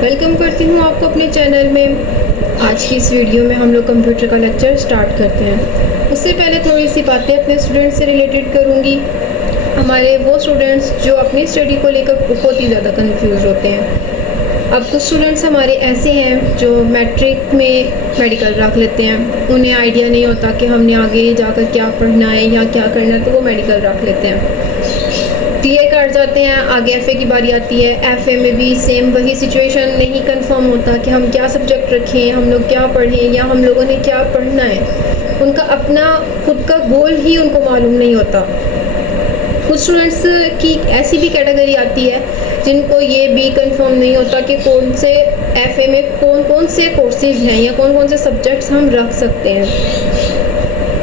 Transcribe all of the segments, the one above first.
Welcome करती हूँ आपको अपने चैनल में। आज की इस वीडियो में हम लोग कंप्यूटर का लेक्चर स्टार्ट करते हैं। उससे पहले थोड़ी सी बातें अपने स्टूडेंट्स से रिलेटेड करूँगी। हमारे वो स्टूडेंट्स जो अपनी स्टडी को लेकर बहुत ही ज़्यादा कंफ्यूज होते हैं। अब कुछ स्टूडेंट्स हमारे ऐसे हैं जो मैट्रिक में मेडिकल रख लेते हैं, उन्हें आइडिया नहीं होता कि हमने आगे जाकर क्या पढ़ना है या क्या करना है, तो वो मेडिकल रख लेते हैं, क्लियर कर जाते हैं। आगे एफ़ए की बारी आती है। एफ़ए में भी सेम वही सिचुएशन, नहीं कंफर्म होता कि हम क्या सब्जेक्ट रखें, हम लोग क्या पढ़ें या हम लोगों ने क्या पढ़ना है। उनका अपना खुद का गोल ही उनको मालूम नहीं होता। कुछ स्टूडेंट्स की ऐसी भी कैटेगरी आती है जिनको ये भी कंफर्म नहीं होता कि कौन से एफ़ए में कौन कौन से कोर्सेज हैं या कौन कौन से सब्जेक्ट्स हम रख सकते हैं।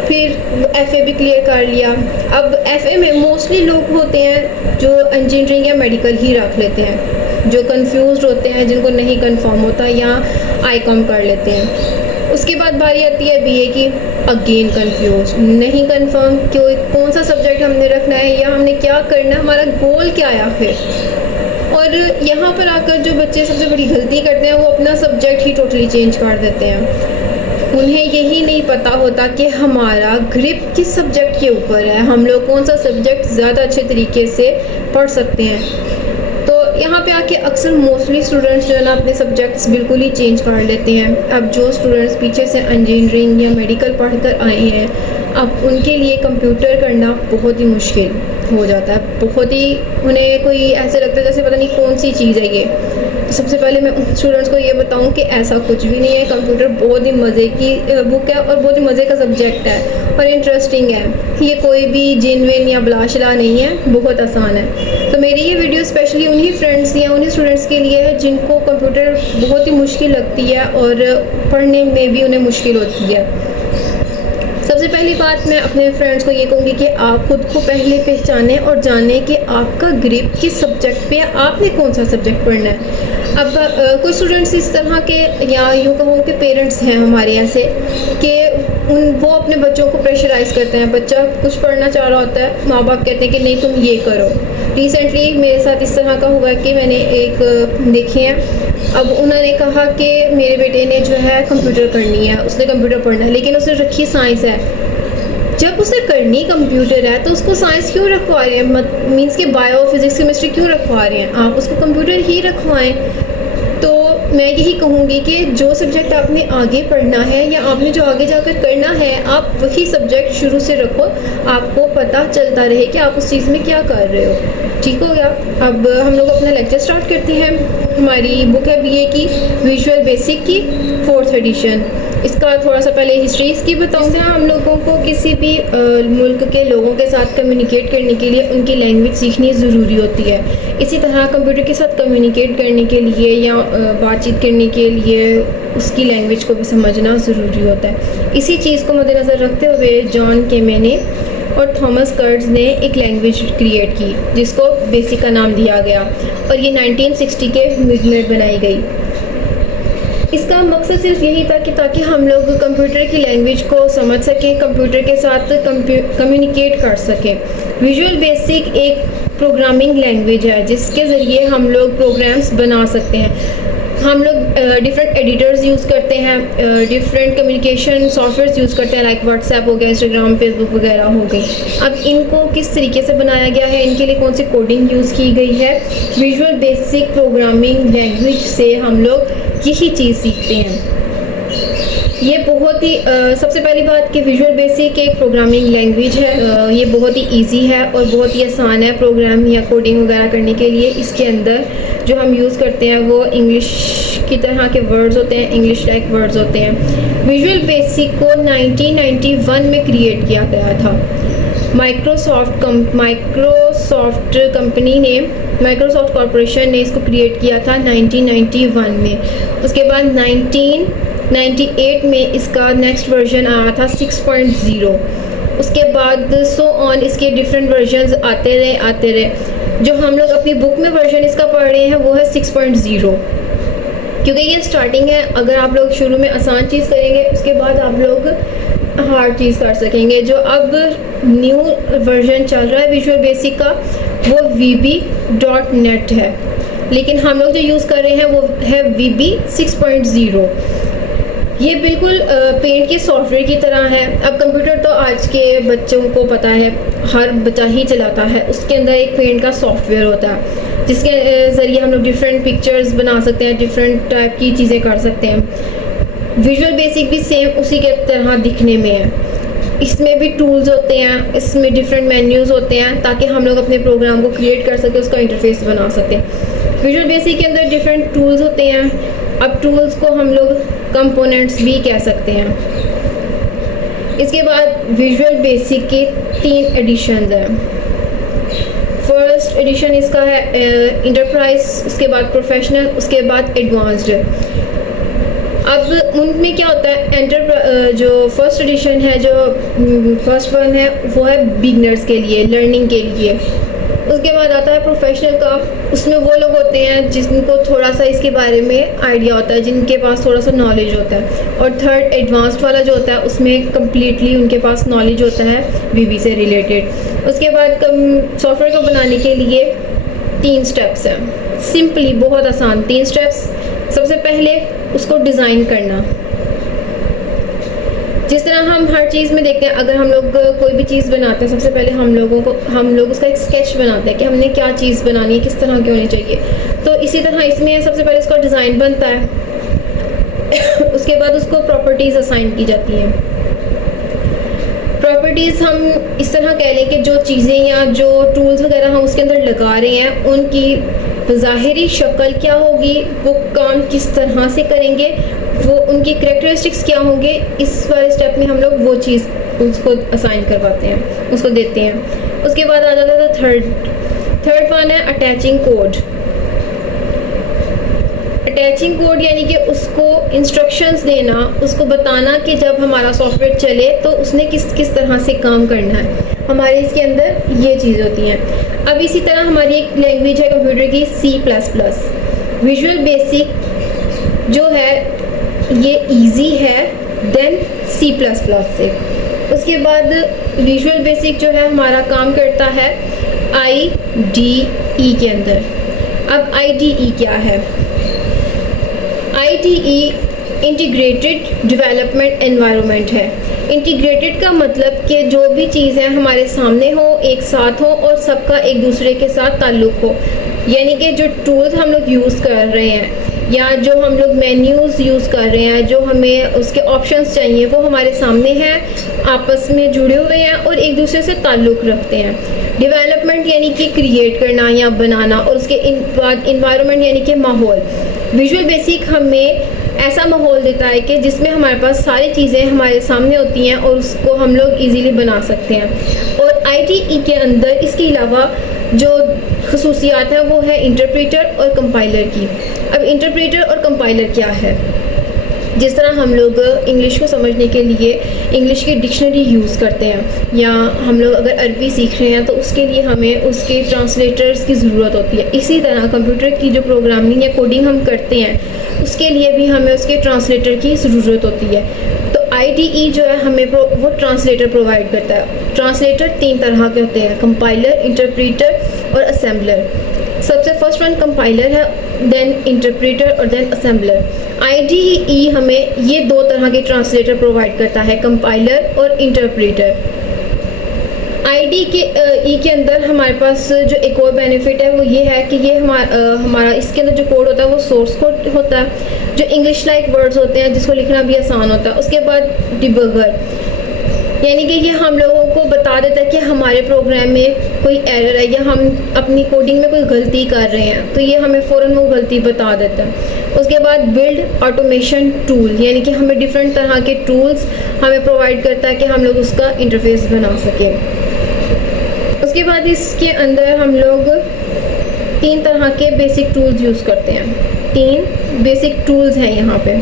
फिर एफ़ए भी क्लियर कर लिया। अब एफ़ए में मोस्टली लोग होते हैं जो इंजीनियरिंग या मेडिकल ही रख लेते हैं, जो कंफ्यूज होते हैं, जिनको नहीं कंफर्म होता, या आईकॉम कर लेते हैं। उसके बाद बारी आती है बीए की। अगेन कंफ्यूज, नहीं कंफर्म कि कौन सा सब्जेक्ट हमने रखना है या हमने क्या करना है, हमारा गोल क्या है आखिर। और यहाँ पर आकर जो बच्चे सबसे बड़ी गलती करते हैं वो अपना सब्जेक्ट ही टोटली चेंज कर देते हैं। उन्हें यही नहीं पता होता कि हमारा ग्रिप किस सब्जेक्ट के ऊपर है, हम लोग कौन सा सब्जेक्ट ज़्यादा अच्छे तरीके से पढ़ सकते हैं। तो यहाँ पे आके अक्सर मोस्टली स्टूडेंट्स जो है ना अपने सब्जेक्ट्स बिल्कुल ही चेंज कर लेते हैं। अब जो स्टूडेंट्स पीछे से इंजीनियरिंग या मेडिकल पढ़कर आए हैं, अब उनके लिए कंप्यूटर करना बहुत ही मुश्किल हो जाता है। बहुत ही उन्हें कोई ऐसे लगता है जैसे पता नहीं कौन सी चीज़ है ये। तो सबसे पहले मैं स्टूडेंट्स को ये बताऊं कि ऐसा कुछ भी नहीं है। कंप्यूटर बहुत ही मज़े की बुक है और बहुत ही मज़े का सब्जेक्ट है और इंटरेस्टिंग है। ये कोई भी जिनविन या बिलाशला नहीं है, बहुत आसान है। तो मेरी ये वीडियो स्पेशली उन्हीं फ्रेंड्स या उन्हीं स्टूडेंट्स के लिए है जिनको कंप्यूटर बहुत ही मुश्किल लगती है और पढ़ने में भी उन्हें मुश्किल होती है। सबसे पहली बात मैं अपने फ्रेंड्स को ये कहूँगी कि आप खुद को पहले पहचानें और जानें कि आपका ग्रिप किस सब्जेक्ट पे है, आपने कौन सा सब्जेक्ट पढ़ना है। अब कुछ स्टूडेंट्स इस तरह के या यूँ कहूँ कि पेरेंट्स हैं हमारे ऐसे कि वो अपने बच्चों को प्रेशराइज़ करते हैं। बच्चा कुछ पढ़ना चाह रहा होता है, माँ बाप कहते हैं कि नहीं तुम ये करो। रिसेंटली मेरे साथ इस तरह का हुआ कि मैंने एक देखे हैं। अब उन्होंने कहा कि मेरे बेटे ने जो है कंप्यूटर करनी है, उसने कंप्यूटर पढ़ना है, लेकिन उसने रखी साइंस है। जब उसे करनी कंप्यूटर है तो उसको साइंस क्यों रखवा रहे हैं? मीन्स कि बायो फिजिक्स केमिस्ट्री क्यों रखवा रहे हैं? आप उसको कंप्यूटर ही रखवाएं। तो मैं यही कहूँगी कि जो सब्जेक्ट आपने आगे पढ़ना है या आपने जो आगे जाकर करना है, आप वही सब्जेक्ट शुरू से रखो, आपको पता चलता रहे कि आप उस चीज़ में क्या कर रहे हो। ठीक हो गया। अब हम लोग अपना लेक्चर स्टार्ट करते हैं। हमारी बुक है बीए की विजुअल बेसिक की 4th एडिशन। इसका थोड़ा सा पहले हिस्ट्री इसकी बताऊँ। इससे हम लोगों को किसी भी मुल्क के लोगों के साथ कम्युनिकेट करने के लिए उनकी लैंग्वेज सीखनी ज़रूरी होती है। इसी तरह कंप्यूटर के साथ कम्युनिकेट करने के लिए या बातचीत करने के लिए उसकी लैंग्वेज को भी समझना ज़रूरी होता है। इसी चीज़ को मद्देनज़र रखते हुए जॉन केमेने और थॉमस कर्ट्ज़ ने एक लैंग्वेज क्रिएट की जिसको बेसिक का नाम दिया गया और ये 1960 के मिड में बनाई गई। इसका मकसद सिर्फ यही था कि ताकि हम लोग कंप्यूटर की लैंग्वेज को समझ सकें, कंप्यूटर के साथ कम्युनिकेट कर सकें। विजुअल बेसिक एक प्रोग्रामिंग लैंग्वेज है जिसके ज़रिए हम लोग प्रोग्राम्स बना सकते हैं। हम लोग डिफरेंट एडिटर्स यूज़ करते हैं, डिफरेंट कम्युनिकेशन सॉफ्टवेयर्स यूज़ करते हैं, लाइक व्हाट्सएप हो गया, इंस्टाग्राम, फेसबुक वगैरह हो गई। अब इनको किस तरीके से बनाया गया है, इनके लिए कौन सी कोडिंग यूज़ की गई है, विजुअल बेसिक प्रोग्रामिंग लैंग्वेज से हम लोग यही चीज़ सीखते हैं। ये बहुत ही सबसे पहली बात कि विजुअल बेसिक एक प्रोग्रामिंग लैंग्वेज है। ये बहुत ही इजी है और बहुत ही आसान है प्रोग्राम या कोडिंग वगैरह करने के लिए। इसके अंदर जो हम यूज़ करते हैं वो इंग्लिश की तरह के वर्ड्स होते हैं, इंग्लिश लाइक वर्ड्स होते हैं। विजुअल बेसिक को 1991 में क्रिएट किया गया था। माइक्रोसॉफ्ट कंपनी ने, माइक्रोसॉफ्ट कॉरपोरेशन ने इसको क्रिएट किया था 1991 में। उसके बाद 1998 में इसका नेक्स्ट वर्जन आया था 6.0। उसके बाद सो ऑन इसके डिफरेंट वर्जन्स आते रहे। जो हम लोग अपनी बुक में वर्जन इसका पढ़ रहे हैं वो है 6.0, क्योंकि ये स्टार्टिंग है। अगर आप लोग शुरू में आसान चीज़ करेंगे उसके बाद आप लोग हार्ड चीज़ कर सकेंगे। जो अब न्यू वर्जन चल रहा है विजुअल बेसिक का वो VB.NET है। लेकिन हम लोग जो यूज़ कर रहे हैं वो है VB 6.0। ये बिल्कुल पेंट के सॉफ्टवेयर की तरह है। अब कंप्यूटर तो आज के बच्चों को पता है, हर बच्चा ही चलाता है। उसके अंदर एक पेंट का सॉफ्टवेयर होता है जिसके ज़रिए हम लोग डिफरेंट पिक्चर्स बना सकते हैं, डिफरेंट टाइप की चीज़ें कर सकते हैं। विजुअल बेसिक भी सेम उसी के तरह दिखने में है। इसमें भी टूल्स होते हैं, इसमें डिफरेंट मेन्यूज़ होते हैं ताकि हम लोग अपने प्रोग्राम को क्रिएट कर सकें, उसका इंटरफेस बना सकें। विजुअल बेसिक के अंदर डिफरेंट टूल्स होते हैं। अब टूल्स को हम लोग कंपोनेंट्स भी कह सकते हैं। इसके बाद विजुअल बेसिक के 3 एडिशंस हैं। फर्स्ट एडिशन इसका है इंटरप्राइज, उसके बाद प्रोफेशनल, उसके बाद एडवांस्ड। अब उनमें क्या होता है, जो फर्स्ट एडिशन है, जो फर्स्ट वन है वो है बिगनर्स के लिए, लर्निंग के लिए। उसके बाद आता है प्रोफेशनल का, उसमें वो लोग होते हैं जिनको थोड़ा सा इसके बारे में आइडिया होता है, जिनके पास थोड़ा सा नॉलेज होता है। और थर्ड एडवांस्ड वाला जो होता है उसमें कम्प्लीटली उनके पास नॉलेज होता है VB से रिलेटेड। उसके बाद सॉफ्टवेयर को बनाने के लिए 3 स्टेप्स हैं, सिंपली बहुत आसान 3 स्टेप्स। सबसे पहले उसको डिज़ाइन करना। जिस तरह हम हर चीज़ में देखते हैं, अगर हम लोग कोई भी चीज़ बनाते हैं सबसे पहले हम लोग उसका एक स्केच बनाते हैं कि हमने क्या चीज़ बनानी है, किस तरह की होनी चाहिए। तो इसी तरह इसमें सबसे पहले इसका डिज़ाइन बनता है। उसके बाद उसको प्रॉपर्टीज़ असाइन की जाती हैं। प्रॉपर्टीज़ हम इस तरह कह लें कि जो चीज़ें या जो टूल्स वगैरह हम उसके अंदर लगा रहे हैं उनकी ज़ाहिरी शक्ल क्या होगी, वो काम किस तरह से करेंगे, वो उनकी करैक्टरिस्टिक्स क्या होंगे। इस वाले स्टेप में हम लोग वो चीज़ उसको असाइन करवाते हैं, उसको देते हैं। उसके बाद आ जाता था थर्ड वन है अटैचिंग कोड। अटैचिंग कोड यानी कि उसको इंस्ट्रक्शंस देना, उसको बताना कि जब हमारा सॉफ्टवेयर चले तो उसने किस तरह से काम करना है। हमारे इसके अंदर ये चीज़ होती हैं। अब इसी तरह हमारी एक लैंग्वेज है कंप्यूटर की C++। विजुअल बेसिक जो है ये इजी है देन C++ से। उसके बाद विजुअल बेसिक जो है हमारा काम करता है IDE के अंदर। अब IDE क्या है? IDE इंटीग्रेटेड डेवलपमेंट एनवायरनमेंट है। इंटीग्रेटेड का मतलब कि जो भी चीज़ें हमारे सामने हो, एक साथ हो और सबका एक दूसरे के साथ ताल्लुक़ हो। यानी कि जो टूल्स हम लोग यूज़ कर रहे हैं या जो हम लोग मेन्यूज़ यूज़ कर रहे हैं, जो हमें उसके ऑप्शंस चाहिए वो हमारे सामने हैं, आपस में जुड़े हुए हैं और एक दूसरे से ताल्लुक़ रखते हैं। डेवलपमेंट यानी कि क्रिएट करना या बनाना, और उसके बाद इन्वायरमेंट यानी कि माहौल। विजुअल बेसिक हमें ऐसा माहौल देता है कि जिसमें हमारे पास सारी चीज़ें हमारे सामने होती हैं और उसको हम लोग इजीली बना सकते हैं। और IDE के अंदर इसके अलावा जो खसूसियात हैं वो है इंटरप्रेटर और कंपाइलर की। अब इंटरप्रेटर और कंपाइलर क्या है? जिस तरह हम लोग इंग्लिश को समझने के लिए इंग्लिश की डिक्शनरी यूज़ करते हैं, या हम लोग अगर अरबी सीख रहे हैं तो उसके लिए हमें उसके ट्रांसलेटर्स की ज़रूरत होती है। इसी तरह कंप्यूटर की जो प्रोग्रामिंग या कोडिंग हम करते हैं उसके लिए भी हमें उसके ट्रांसलेटर की ज़रूरत होती है। तो IDE जो है हमें वो ट्रांसलेटर प्रोवाइड करता है। ट्रांसलेटर 3 तरह के होते हैं, कंपाइलर, इंटरप्रेटर और असेंबलर। सबसे फर्स्ट वन कंपाइलर है, देन इंटरप्रेटर और देन असेंबलर। IDE हमें ये 2 तरह के ट्रांसलेटर प्रोवाइड करता है, कंपाइलर और इंटरप्रेटर। IDE के अंदर हमारे पास जो एक और बेनिफिट है वो ये है कि ये हमारा इसके अंदर जो कोड होता है वो सोर्स कोड होता है, जो इंग्लिश लाइक वर्ड्स होते हैं जिसको लिखना भी आसान होता है। उसके बाद डिबगर, यानी कि ये हम लोगों को बता देता है कि हमारे प्रोग्राम में कोई एरर है या हम अपनी कोडिंग में कोई गलती कर रहे हैं, तो ये हमें फ़ौरन वो गलती बता देता है। उसके बाद बिल्ड ऑटोमेशन टूल, यानी कि हमें डिफरेंट तरह के टूल्स हमें प्रोवाइड करता है कि हम लोग उसका इंटरफेस बना सकें। उसके बाद इसके अंदर हम लोग 3 तरह के बेसिक टूल्स यूज़ करते हैं। 3 बेसिक टूल्स हैं यहाँ पे।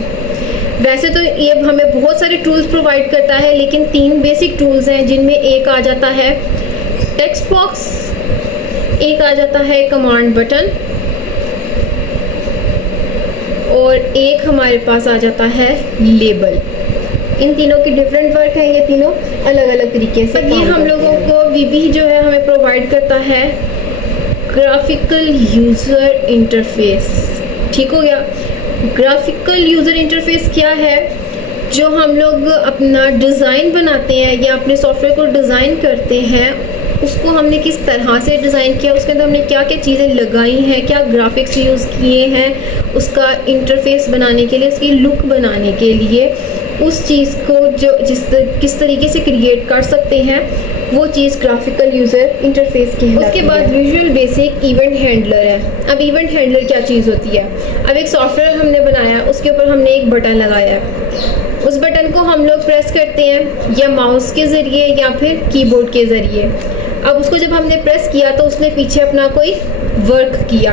वैसे तो ये हमें बहुत सारे टूल्स प्रोवाइड करता है, लेकिन 3 बेसिक टूल्स हैं जिनमें एक आ जाता है टेक्स्ट बॉक्स, एक आ जाता है कमांड बटन और एक हमारे पास आ जाता है लेबल। इन तीनों की डिफरेंट वर्क है, ये तीनों अलग अलग तरीके से। ये हम लोगों को VB जो है हमें प्रोवाइड करता है ग्राफिकल यूज़र इंटरफेस। ठीक हो गया। ग्राफिकल यूज़र इंटरफेस क्या है? जो हम लोग अपना डिज़ाइन बनाते हैं या अपने सॉफ्टवेयर को डिज़ाइन करते हैं, उसको हमने किस तरह से डिज़ाइन किया, उसके अंदर हमने क्या क्या चीज़ें लगाई हैं, क्या ग्राफिक्स यूज़ किए हैं उसका इंटरफेस बनाने के लिए, उसकी लुक बनाने के लिए, उस चीज़ को जो किस तरीके से क्रिएट कर सकते हैं, वो चीज़ ग्राफिकल यूज़र इंटरफेस की है। उसके बाद विजुअल बेसिक इवेंट हैंडलर है। अब इवेंट हैंडलर क्या चीज़ होती है? अब एक सॉफ्टवेयर हमने बनाया, उसके ऊपर हमने एक बटन लगाया है, उस बटन को हम लोग प्रेस करते हैं या माउस के ज़रिए या फिर कीबोर्ड के ज़रिए। अब उसको जब हमने प्रेस किया तो उसने पीछे अपना कोई वर्क किया।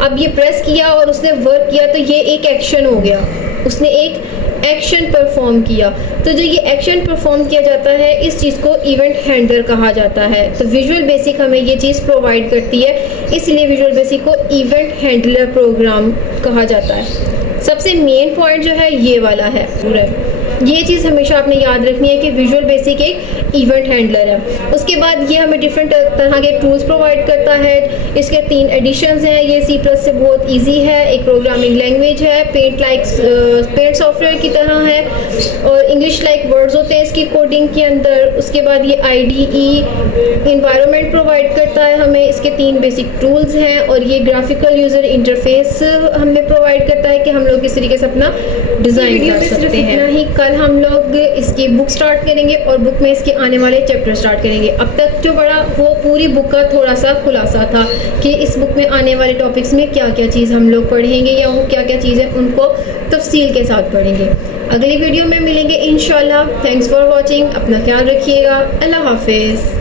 अब ये प्रेस किया और उसने वर्क किया तो ये एक एक्शन हो गया, उसने एक एक्शन परफॉर्म किया। तो जो ये एक्शन परफॉर्म किया जाता है, इस चीज़ को इवेंट हैंडलर कहा जाता है। तो विजुअल बेसिक हमें ये चीज़ प्रोवाइड करती है, इसलिए विजुअल बेसिक को इवेंट हैंडलर प्रोग्राम कहा जाता है। सबसे मेन पॉइंट जो है ये वाला है पूरा। ये चीज़ हमेशा आपने याद रखनी है कि विजुअल बेसिक एक इवेंट हैंडलर है। उसके बाद ये हमें डिफरेंट तरह के टूल्स प्रोवाइड करता है। इसके 3 एडिशंस हैं। ये C+ से बहुत इजी है, एक प्रोग्रामिंग लैंग्वेज है, पेंट सॉफ्टवेयर की तरह है और इंग्लिश लाइक वर्ड्स होते हैं इसकी कोडिंग के अंदर। उसके बाद ये IDE इन्वायरमेंट प्रोवाइड करता है हमें। इसके 3 बेसिक टूल्स हैं और ये ग्राफिकल यूज़र इंटरफेस हमें प्रोवाइड करता है कि हम लोग किस तरीके से अपना डिज़ाइन कर सकते हैं। ही कल हम लोग इसकी बुक स्टार्ट करेंगे और बुक में इसके आने वाले चैप्टर स्टार्ट करेंगे। अब तक जो पढ़ा वो पूरी बुक का थोड़ा सा खुलासा था कि इस बुक में आने वाले टॉपिक्स में क्या क्या चीज़ हम लोग पढ़ेंगे या वो क्या क्या चीज़ें उनको तफसील के साथ पढ़ेंगे। अगली वीडियो में मिलेंगे इंशाल्लाह। Thanks for watching. अपना ख्याल रखिएगा। अल्लाह हाफिज़।